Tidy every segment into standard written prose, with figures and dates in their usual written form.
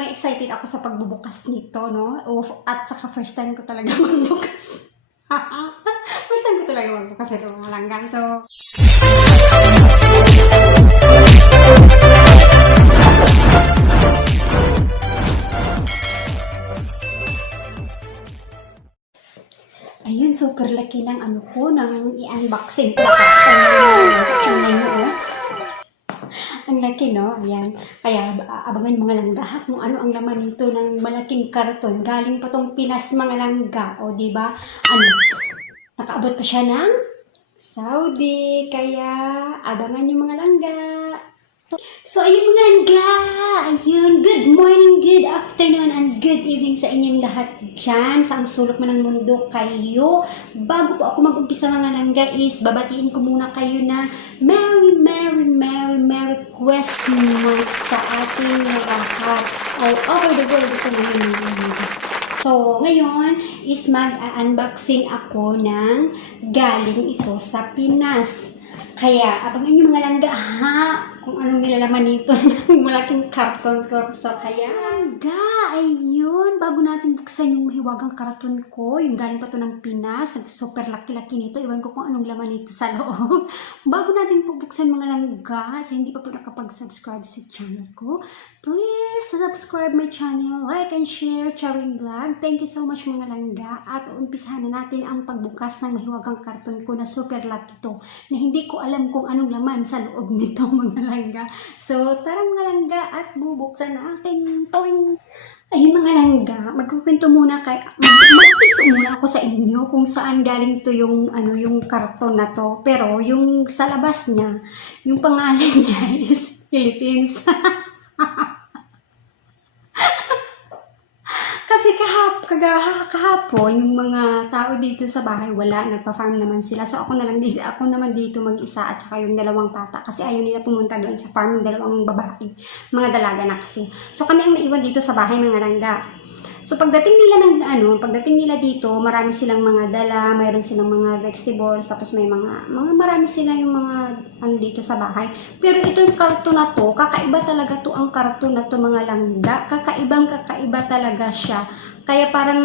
parang excited ako sa pagbubukas nito, no? At saka first time ko talaga magbukas. First time ko talaga magbukas ito, mga langgang. So, ayun, super laki ng ano ko, nang i-unboxing ko. Ang laki, no? Ayan. Kaya abangan mga langga kung ano ang laman nito ng malaking karton. Galing pa tong Pinas, mga langga. O, diba? Ano? Nakaabot pa siya ng Saudi. Kaya abangan yung mga langga. So, ayun mga langga. Ayun. Good morning, good afternoon, and good evening sa inyong lahat dyan. Sa ang sulok man ng mundo kayo. Bago po ako mag-umpisa mga langga is babatiin ko muna kayo na Merry Christmas sa ating lahat. All over the world. Ito na yun. So, ngayon is mag-unboxing ako ng galing ito sa Pinas. Kaya, abangan nyo mga langga ha, kung anong nilalaman nito ng malaking karton ko. So, kaya, langga, ayun, bago natin buksan yung mahiwagang karton ko, yung galing pa to ng Pinas, super laki-laki nito, iwan ko kung anong laman nito sa loob. Bago natin buksan mga langga, sa hindi pa po nakapag-subscribe sa channel ko, please subscribe my channel, like and share, Charing Vlog. Thank you so much mga langga, at umpisahan na natin ang pagbukas ng mahiwagang karton ko na super laki to, na hindi ko alam kung anong laman sa loob nito mga langga. So, tara mga langga at bubuksan natin toing. Ayun mga langga, magkukwento muna ako sa inyo kung saan galing to yung yung karton na to. Pero yung sa labas niya, yung pangalan niya is Philippines. Kasi kahapon, yung mga tao dito sa bahay, wala, nagpa-farm naman sila. So ako naman dito mag-isa at saka yung dalawang bata. Kasi ayaw nila pumunta doon sa farm, yung dalawang babae. Mga dalaga na kasi. So kami ang naiwan dito sa bahay, mga langga. So pagdating nila dito, marami silang mga dala, mayroon silang mga vegetables, tapos may marami sila yung mga dito sa bahay. Pero ito yung karton na to, kakaiba talaga to ang karton na to mga langga. Kakaiba talaga siya. Kaya parang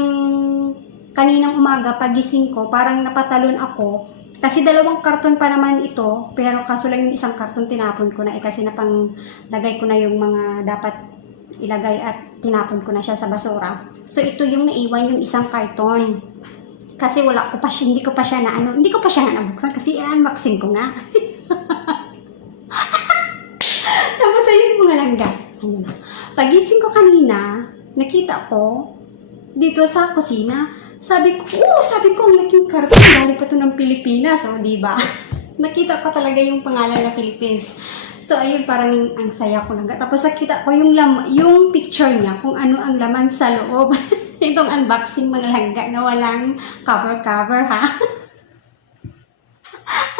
kaninang umaga pagising ko, parang napatalon ako. Kasi dalawang karton pa naman ito, pero kaso lang yung isang karton tinapon ko na kasi napanglagay ko na yung mga dapat ilagay at tinapon ko na siya sa basura. So ito yung naiwan yung isang karton. Kasi hindi ko pa siya nabuksan kasi unboxing ko nga. Tapos ayun mga langga. Ayun na. Pagising ko kanina, nakita ko dito sa kusina. Sabi ko, ang laking karton. Galing pa to ng Pilipinas, di ba? Nakita ko talaga yung pangalan na Philippines. So, ayun, parang ang saya ko lang. Tapos, nakita ko yung picture niya, kung ano ang laman sa loob. Itong unboxing mga langga na walang cover, ha?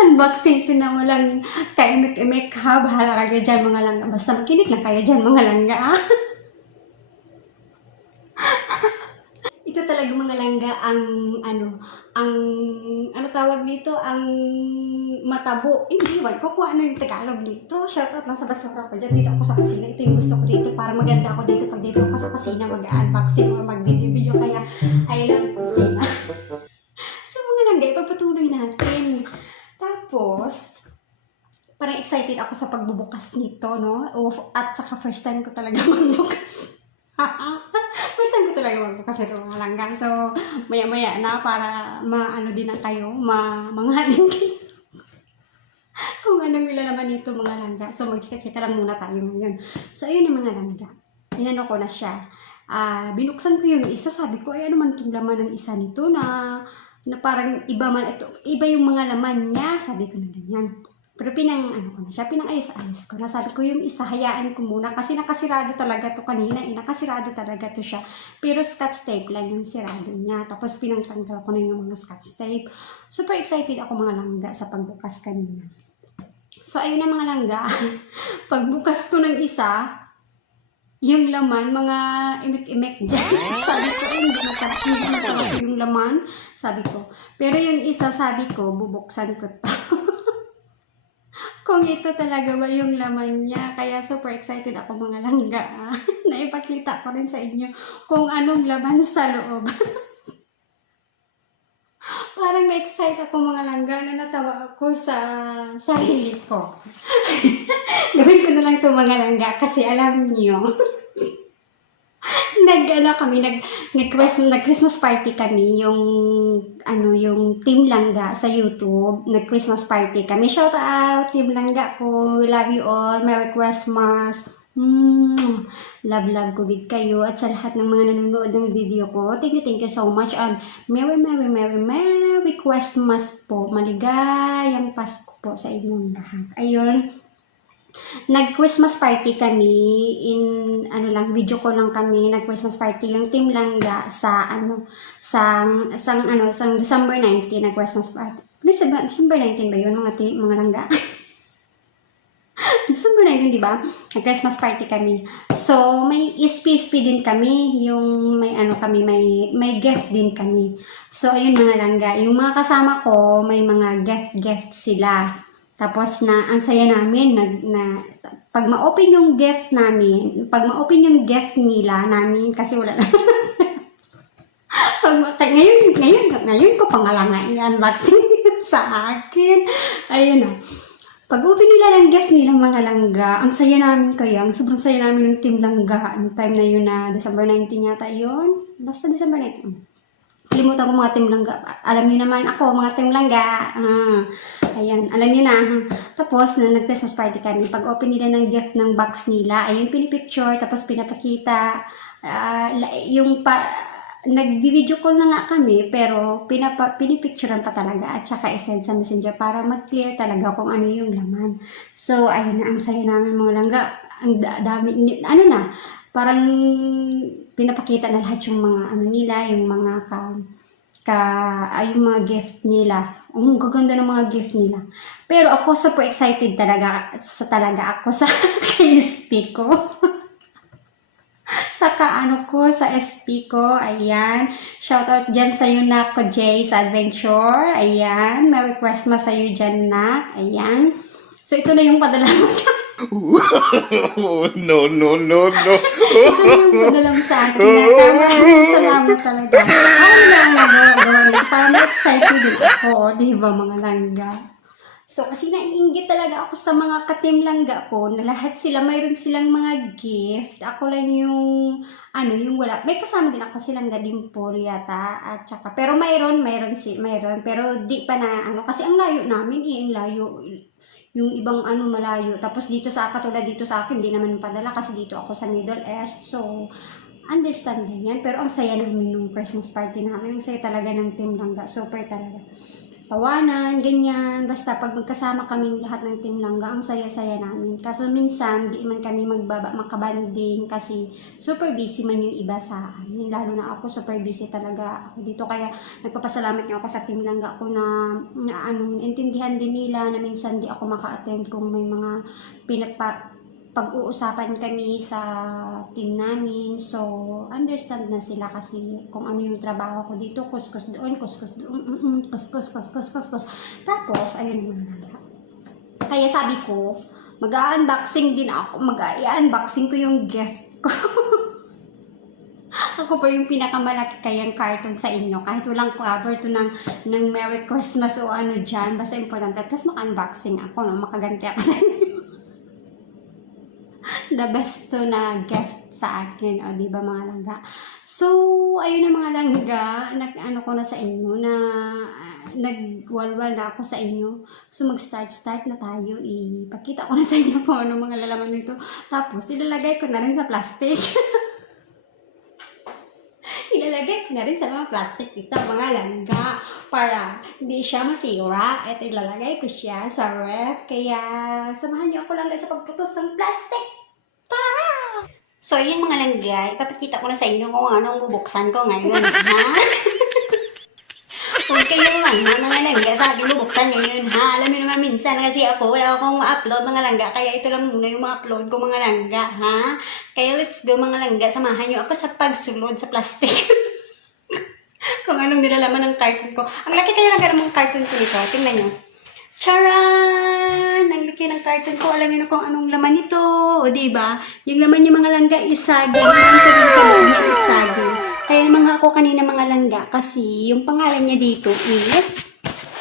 Unboxing ito na walang kaimik-imik, ha? Bahala kayo dyan, mga langga. Basta makinig lang kayo dyan, mga langga, ha? Ito talaga mga langga ang tawag dito, ang matabo. Hindi, kung ano yung Tagalog dito. Shoutout lang sa basura ko dyan. Dito ako sa kusina. Ito yung gusto ko dito. Para maganda ako dito pag dito ako sa kusina mag-unboxing or mag-video. Kaya, I love kusina. So mga langga, ipagpatuloy natin. Tapos, parang excited ako sa pagbubukas nito, no? At saka first time ko talaga magbukas. First time ko talaga magbukas ito mga langgang. So, maya-maya na para maano din na kayo, manghanin kayo. Kung anong nilalaman nito mga langga. So, mag-chika-chika lang muna tayo ngayon. So, ayun yung mga langga. Inano ko na siya. Binuksan ko yung isa. Sabi ko, ay ano man itong laman ng isa nito na parang iba man ito. Iba yung mga laman niya. Sabi ko na ganyan. Pero pinang-ayos-ayos ko na. Sabi ko yung isa, hayaan ko muna. Kasi nakasirado talaga to kanina. Nakasirado talaga to siya. Pero scotch tape lang yung sirado niya. Tapos pinangtanggal ko na yung mga scotch tape. Super excited ako mga langga sa pagbukas kanina. So ayun na mga langga. Pagbukas ko ng isa, yung laman, mga imik-imik dyan. Sabi ko, hindi na yung laman. Sabi ko. Pero yung isa, sabi ko, bubuksan ko to. kung ito talaga ba yung laman niya. Kaya super excited ako mga langga. Naipakita ko rin sa inyo kung anong laman sa loob. Parang na-excite ako mga langga na natawa ako sa sarili ko. Gawin ko na lang ito mga langga kasi alam niyo. Nag-Christmas party kami, yung Team Langga sa YouTube. Nag-Christmas party kami. Shout out, Team Langga ko. We love you all. Merry Christmas. Love ko big kayo. At sa lahat ng mga nanonood ng video ko, thank you so much. And Merry Christmas po. Maligayang Pasko po sa inyong lahat. Ayun. Nag-Christmas party kami video ko lang kami, nag-Christmas party yung Team Langga sa December 19 nag-Christmas party. December 19 ba yun mga langga? December 19, di ba? Nag-Christmas party kami. So, may ispi din kami, yung may gift din kami. So, ayun mga langga, yung mga kasama ko, may mga gift sila. Tapos ang saya namin pag ma-open yung gift nila namin kasi wala na. ngayon ko pangalanga i-unboxing sa akin. Ayun na. Pag open nila ng gift nila mga langga, ang saya namin sobrang saya namin ng Team Langga. Ang time na yun na December 19 yata yun. Basta December 19. Kalimutan ko mga Team Langga. Alam niyo naman ako, mga Team Langga. Ayan, alam niyo na. Tapos, nung nag-Christmas party kami, pag open nila ng gift ng box nila, ayun, pinipicture, tapos pinapakita. Nag-video call na nga kami, pero pinipicturean pa talaga at saka isend sa messenger para mag-clear talaga kung ano yung laman. So, ayun na, ang saya namin mga langga. Ang dami, parang pinapakita na lahat yung mga nila, yung mga yung mga gift nila. Ang gaganda ng mga gift nila. Pero ako super excited talaga ako sa KSP ko. Sa SP ko. Ayan. Shoutout dyan sa Nak ko Jay sa Adventure. Ayan. Merry Christmas sa iyo dyan, Nak. Ayan. So, ito na yung padala mo sa No. ito yung padala mo sa akin. Maraming salamat talaga. Ako na ang nagawa. Parang excited din ako. Diba mga langga? So, kasi naiinggit talaga ako sa mga ka-Team Langga ko na lahat mayroon silang mga gift. Ako lang yung wala. May kasama din ako silang Dimple yata. At saka, pero mayroon. Pero di pa na, kasi ang layo namin, ang layo. Yung ibang malayo. Tapos katulad dito sa akin, di naman padala kasi dito ako sa Middle East. So, understand din yan. Pero ang saya namin nung Christmas party namin. Ang saya talaga ng Team Langga. Super talaga. Tawanan, ganyan. Basta pag magkasama kami lahat ng Team Langga, ang saya-saya namin. Kaso minsan, di man kami makabanding kasi super busy man yung iba sa amin. Lalo na ako, super busy talaga ako dito. Kaya nagpapasalamat niyo ako sa Team Langga ko na intindihan din nila na minsan di ako maka-attend kung may mga pag-uusapan kami sa team namin. So, understand na sila kasi kung ano yung trabaho ko dito. Kuskus doon. Tapos, ayun naman. Kaya sabi ko, mag-unboxing din ako. Mag-unboxing ko yung gift ko. Ako pa yung pinakamalaki kayang carton sa inyo. Kahit walang cover to ng Merry Christmas o dyan. Basta importante. Tapos mag-unboxing ako. Makaganti ako sa inyo. The best to na gift sa akin, di ba mga langga? So, ayun na mga langga, ko na sa inyo na nagwalwal na ako sa inyo. So, mag-start na tayo. Ipakita ko na sa inyo kung ano mga lalaman nito. Tapos, ilalagay ko na rin sa plastic. Ilalagay ko na rin sa mga plastic dito, mga langga, para hindi siya masira. At ilalagay ko siya sa ref. Kaya, samahan niyo ako langga sa pagputos ng plastic. Tara! So, yun mga langga, ipapakita ko na sa inyo kung anong bubuksan ko ngayon. Ha? Kung kayo man, mga langga, sa akin bubuksan ngayon, ha? Alam niyo naman minsan kasi ako, wala akong ma-upload mga langga, kaya ito lang muna yung ma-upload ko mga langga, ha? Kaya let's go mga langga, samahan niyo ako sa pagsulod sa plastic. Kung anong nilalaman ng carton ko. Ang laki kaya lang ng carton ko nito, tingnan niyo. Charan! Charan! Ang laki ng carton ko. Alam niyo na kung anong laman nito. O, diba? Yung laman niya mga langga is saging. Yung sabihin sa loob niya is saging. Kaya naman nga ako kanina mga langga kasi yung pangalan niya dito is,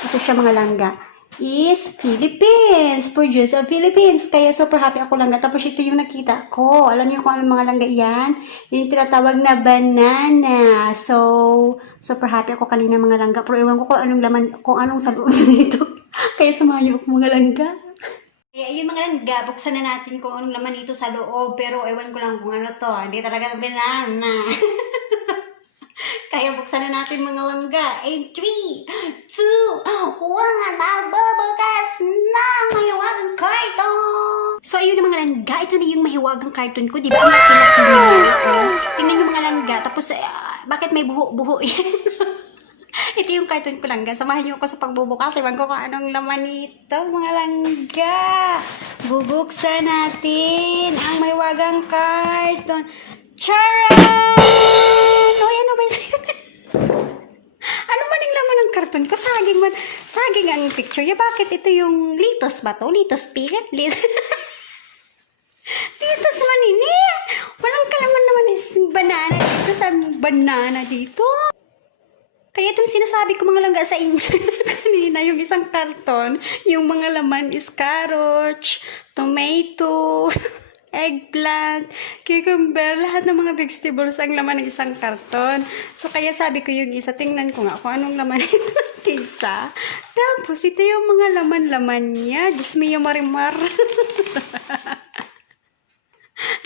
ito siya mga langga, is Philippines. Produce of Philippines. Kaya super happy ako langga. Tapos ito yung nakita ko. Alam niyo kung anong mga langga yan? Yung tinatawag na banana. So, super happy ako kanina mga langga. Pero ewan ko kung anong laman, kung anong sa loob nito. Kaya samahan niyo ako mga langga. Kaya yung mga langga, buksan na natin kung anong laman nito sa loob. Pero ewan ko lang kung ano to. Hindi talaga banana. Kaya buksan na natin mga langga. In 3, 2, 1, nababagas na mahiwagang carton. So, ayun na mga langga. Ito na yung mahiwagang carton ko. Diba? Ang laki-laki niya. Tingnan yung mga langga. Tapos, bakit may buho-buho yan? Ito yung carton ko langga. Samahan niyo ako sa pagbubukas. Iwan ko kung anong laman nito, mga langga. Bubuksan natin ang mahiwagang carton. Charan! O, ano ba yun? Ano man yung laman ng karton ko? Saging man. Saging ang picture niya. Bakit ito yung litos ba to? Litos spirit? Litos manini. Walang kalaman naman is banana dito. Saan banana dito? Kaya itong sinasabi ko mga langga sa inyo kanina, yung isang karton, yung mga laman is carrots, tomato, eggplant, cucumber, lahat ng mga vegetables ang laman ng isang karton. So, kaya sabi ko yung isa, tingnan ko nga kung anong laman ito ng isa. Tapos, ito yung mga laman-laman niya. Diyos mio marimar.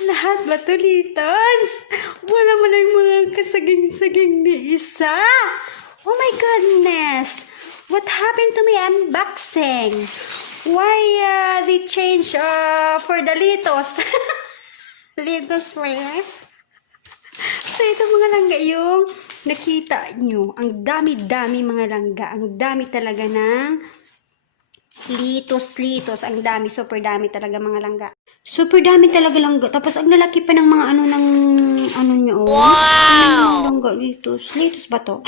Lahat ba to, litos? Wala mo lang mga kasaging-saging ni isa. Oh my goodness! What happened to me unboxing? Why they change for the litos? Litos rare. So ito mga langga yung nakita nyo. Ang dami-dami mga langga. Ang dami talaga ng litos. Ang dami. Super dami talaga mga langga. Super dami talaga langga. Tapos ang lalaki pa ng mga ano nyo. Oh. Wow! Langga, litos. Litos ba to?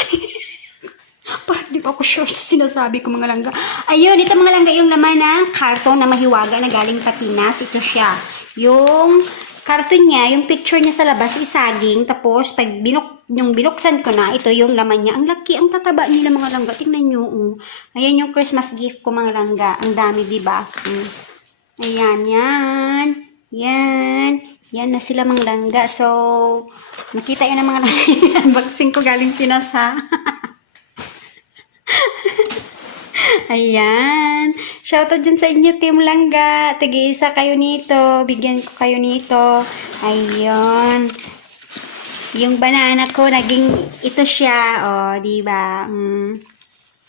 Parang di pa ako sure sa sinasabi ko mga langga. Ayun, ito mga langga yung laman ng karton na mahiwaga na galing Pinas. Ito siya. Yung karton niya, yung picture niya sa labas is saging. Tapos, pag binuksan ko na, ito yung laman niya. Ang laki, ang tataba nila mga langga. Tingnan nyo. Ayan yung Christmas gift ko mga langga. Ang dami, diba? Ayan, yan. Yan. Yan na sila mga langga. So, nakita yan ng mga langga. Unboxing ko galing Pinas ha. Ayan. Shoutout dyan sa inyo, Team Langga. Tig-isa kayo nito. Bigyan ko kayo nito. Ayun. Yung banana ko, naging ito siya. O, diba?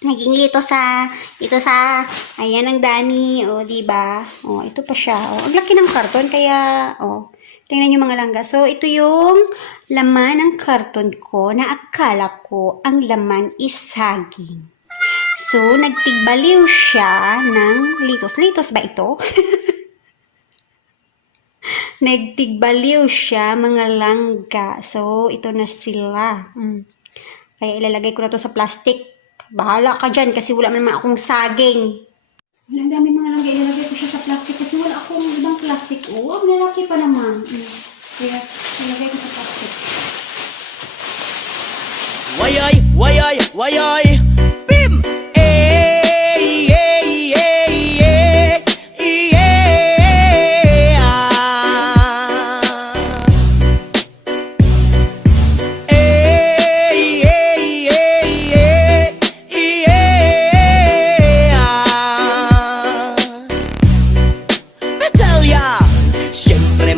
Naging ito sa, ayan, ang dami. O, diba? O, ito pa siya. O, ang laki ng karton. Kaya, o, tingnan nyo mga langga. So, ito yung laman ng karton ko na akala ko ang laman is saging. So, nagtigbaliw siya ng litos. Litos ba ito? Nagtigbaliw siya mga langga. So, ito na sila. Kaya ilalagay ko na to sa plastic. Bahala ka dyan kasi wala naman akong saging. Ang dami mga langga. Ilalagay ko siya sa plastic kasi wala akong ibang plastic. Oh, ang lalaki pa naman. Kaya ilalagay ko sa plastic. Wayay, wayay, wayay. Bim!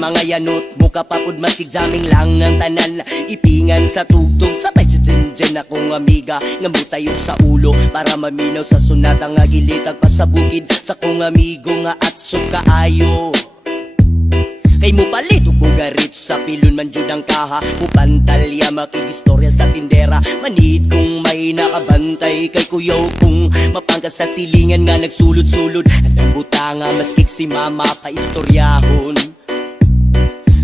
Mga yanot mo kapapod masigdaming lang ang tanan ipingan sa tugtog sabay si Jen akong amiga ngamutayon sa ulo para maminaw sa sunat ang agilitag pa sa bukid sa kong amigo nga atsog kaayo kay mo palit ug garit sa pilon man jud ang kaha mo pantalya makigistorya sa tindera manid kung may nakabantay kay kuyaw kung mapangkat sa silingan nga nagsulod-sulod at ang butanga maskik si mama pa istoryahon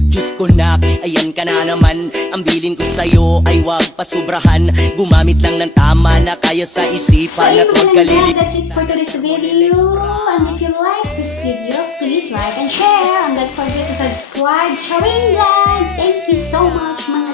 Diyos ko nak, ayan ka na naman. Ang bilin ko sa'yo ay wag pasubrahan. Gumamit lang ng tama na kaya sa So isipan at huwag ayun kalili. lang, that's it for today's video. And if you like this video, please like and share. And don't forget to subscribe. Charing Vlog! Thank you so much mga